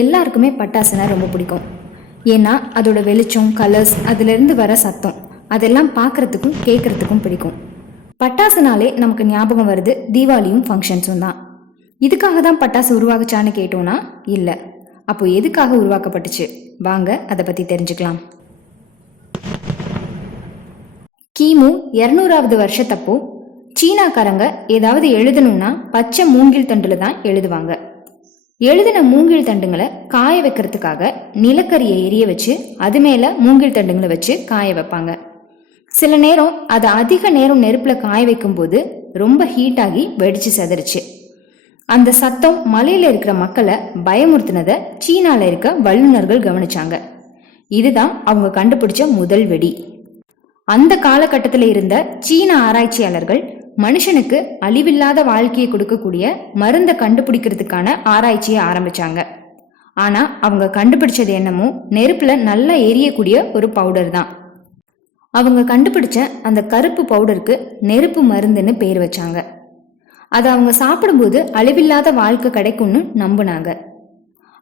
எல்லாருக்குமே பட்டாசுனா ரொம்ப பிடிக்கும். ஏன்னா அதோட வெளிச்சம் கலர்ஸ் அதுலேருந்து வர சத்தம் அதெல்லாம் பார்க்கறதுக்கும் கேட்குறதுக்கும் பிடிக்கும். பட்டாசுனாலே நமக்கு ஞாபகம் வருது தீபாவளியும் ஃபங்க்ஷன்ஸும் தான். இதுக்காக தான் பட்டாசு உருவாகுச்சான்னு கேட்டோன்னா இல்லை. அப்போ எதுக்காக உருவாக்கப்பட்டுச்சு? வாங்க அதை பற்றி தெரிஞ்சுக்கலாம். கிமு இரநூறாவது வருஷத்தப்போ சீனாக்காரங்க ஏதாவது எழுதணும்னா பச்சை மூங்கில் தண்டில் தான் எழுதுவாங்க. எழுதின மூங்கில் தண்டுங்களை காய வைக்கிறதுக்காக நிலக்கரியை எரிய வச்சு அது மேலே மூங்கில் தண்டுங்களை வச்சு காய வைப்பாங்க. சில நேரம் அதை அதிக நேரம் நெருப்பில் காய வைக்கும்போது ரொம்ப ஹீட் ஆகி வெடிச்சு செதறிச்சு. அந்த சத்தம் மலையில இருக்கிற மக்களை பயமுறுத்தினதை சீனால இருக்க வல்லுநர்கள் கவனிச்சாங்க. இதுதான் அவங்க கண்டுபிடிச்ச முதல் வெடி. அந்த காலகட்டத்தில் இருந்த சீன ஆராய்ச்சியாளர்கள் மனுஷனுக்கு அழிவில்லாத வாழ்க்கையை கொடுக்கக்கூடிய மருந்தை கண்டுபிடிக்கிறதுக்கான ஆராய்ச்சியை ஆரம்பிச்சாங்க. ஆனா அவங்க கண்டுபிடிச்சது என்னமோ நெருப்புல நல்லா எரியக்கூடிய ஒரு பவுடர் தான். அவங்க கண்டுபிடிச்ச அந்த கருப்பு பவுடருக்கு நெருப்பு மருந்துன்னு பேர் வச்சாங்க. அதை அவங்க சாப்பிடும்போது அழிவில்லாத வாழ்க்கை கிடைக்கும்னு நம்பினாங்க.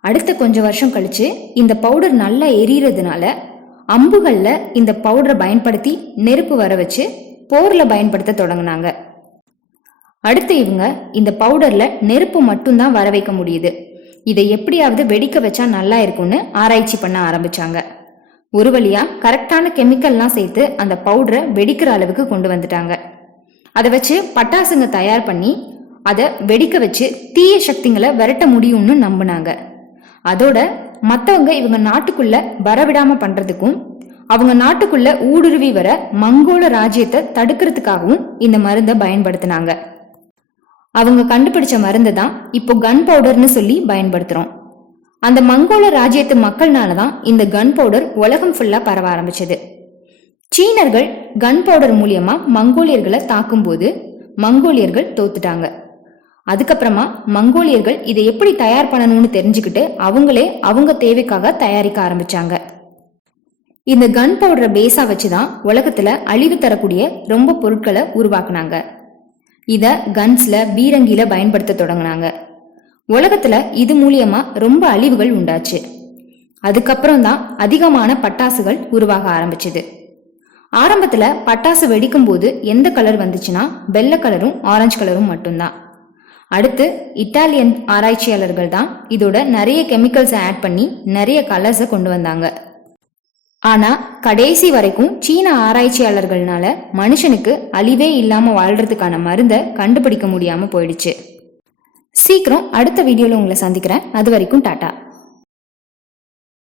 அடுத்த கொஞ்சம் வருஷம் கழிச்சு இந்த பவுடர் நல்லா எரியறதுனால அம்புகளில் இந்த பவுடரை பயன்படுத்தி நெருப்பு வர வச்சு போர்ல பயன்படுத்த தொடங்கினாங்க. அடுத்து இவங்க இந்த பவுடர்ல நெருப்பு மட்டும்தான் வர வைக்க முடியுது. இதை எப்படியாவது வெடிக்க வச்சா நல்லா இருக்கும்னு ஆராய்ச்சி பண்ண ஆரம்பிச்சாங்க. ஒரு வழியா கரெக்டான கெமிக்கல்லாம் சேர்த்து அந்த பவுடரை வெடிக்கிற அளவுக்கு கொண்டு வந்துட்டாங்க. அதை வச்சு பட்டாசுங்க தயார் பண்ணி அதை வெடிக்க வச்சு தீய சக்திங்களை விரட்ட முடியும்னு நம்பினாங்க. அதோட மற்றவங்க இவங்க நாட்டுக்குள்ள வரவிடாம பண்றதுக்கும் அவங்க நாட்டுக்குள்ள ஊடுருவி வர மங்கோல ராஜ்யத்தை தடுக்கிறதுக்காகவும் இந்த மருந்தை பயன்படுத்தினாங்க. அவங்க கண்டுபிடிச்ச மருந்து தான் இப்போ கன் பவுடர்னு சொல்லி பயன்படுத்துறோம். அந்த மங்கோல ராஜ்யத்து மக்கள்னால தான் இந்த கன் பவுடர் உலகம் ஃபுல்லா பரவ ஆரம்பிச்சது. சீனர்கள் கன் பவுடர் மூலியமா மங்கோலியர்களை தாக்கும்போது மங்கோலியர்கள் தோத்துட்டாங்க. அதுக்கப்புறமா மங்கோலியர்கள் இதை எப்படி தயார் பண்ணணும்னு தெரிஞ்சுக்கிட்டு அவங்களே அவங்க தேவைக்காக தயாரிக்க ஆரம்பிச்சாங்க. இந்த கன் பவுடரை பேஸா வச்சுதான் உலகத்துல அழிவு தரக்கூடிய ரொம்ப பொருட்களை உருவாக்குனாங்க. இத கன்ஸ்ல பீரங்கில பயன்படுத்த தொடங்கினாங்க. உலகத்துல இது மூலியமா ரொம்ப அழிவுகள் உண்டாச்சு. அதுக்கப்புறம் தான் அதிகமான பட்டாசுகள் உருவாக ஆரம்பிச்சது. ஆரம்பத்துல பட்டாசு வெடிக்கும் போது எந்த கலர் வந்துச்சுன்னா வெள்ளை கலரும் ஆரஞ்சு கலரும் மட்டும்தான். அடுத்து இட்டாலியன் ஆராய்ச்சியாளர்கள் தான் இதோட நிறைய கெமிக்கல்ஸை ஆட் பண்ணி நிறைய கலர்ஸை கொண்டு வந்தாங்க. ஆனா கடைசி வரைக்கும் சீன ஆராய்ச்சியாளர்கள்னால மனுஷனுக்கு அழிவே இல்லாம வாழ்றதுக்கான மருந்தை கண்டுபிடிக்க முடியாம போயிடுச்சு. சீக்கிரம் அடுத்த வீடியோல உங்களை சந்திக்கிறேன். அது வரைக்கும் டாட்டா.